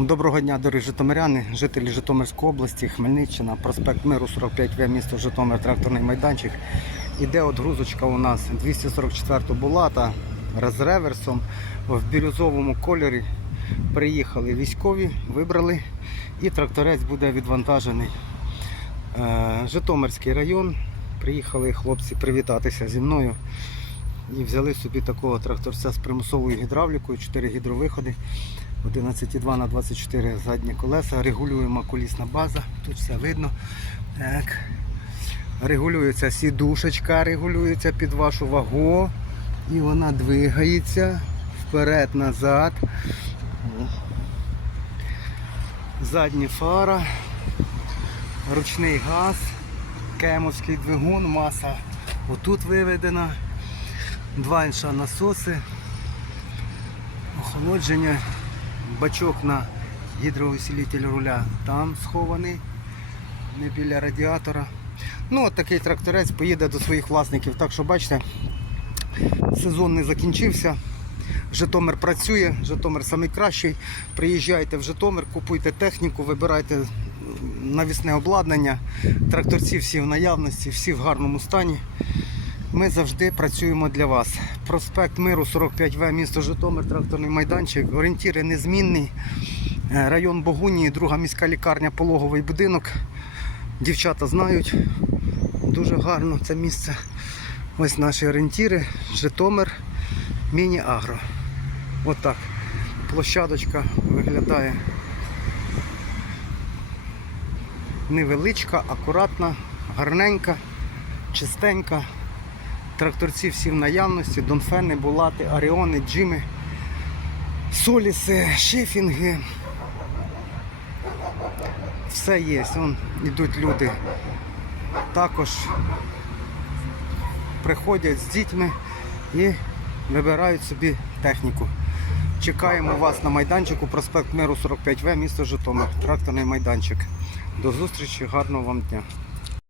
Доброго дня, дорогі житомиряни, жителі Житомирської області, Хмельниччина, проспект Миру 45В, місто Житомир, тракторний майданчик. Іде отгрузочка у нас 244 булата з реверсом в бірюзовому кольорі. Приїхали військові, вибрали і тракторець буде відвантажений. Е, Житомирський район. Приїхали хлопці привітатися зі мною і взяли собі такого тракторця з примусовою гідравлікою, 4 гідровиходи. 11,2 на 24 задні колеса, регулюємо колісна база, тут все видно. Так. Регулюється сідушечка, регулюється під вашу вагу. І вона двигається вперед-назад. Задні фара, ручний газ, кемовський двигун, маса отут виведена, два інша насоси, охолодження, бачок на гідроусилитель руля там схований, не біля радіатора. Ну, от такий тракторець поїде до своїх власників. Так що бачите, сезон не закінчився. Житомир працює, Житомир найкращий. Приїжджайте в Житомир, купуйте техніку, вибирайте навісне обладнання. Тракторці всі в наявності, всі в гарному стані. Ми завжди працюємо для вас. Проспект Миру 45В, місто Житомир, тракторний майданчик. Орієнтіри незмінний. Е, Район Богунії, друга міська лікарня, пологовий будинок. Дівчата знають. Дуже гарно це місце. Ось наші орієнтіри. Житомир, міні-агро. Отак. Площадочка виглядає. Невеличка, акуратна, гарненька, чистенька. Тракторці всі в наявності, донфени, булати, аріони, джими, соліси, шифінги. Все є. Вон йдуть люди. Також приходять з дітьми і вибирають собі техніку. Чекаємо вас на майданчику, проспект Миру 45В, місто Житомир, тракторний майданчик. До зустрічі, гарного вам дня.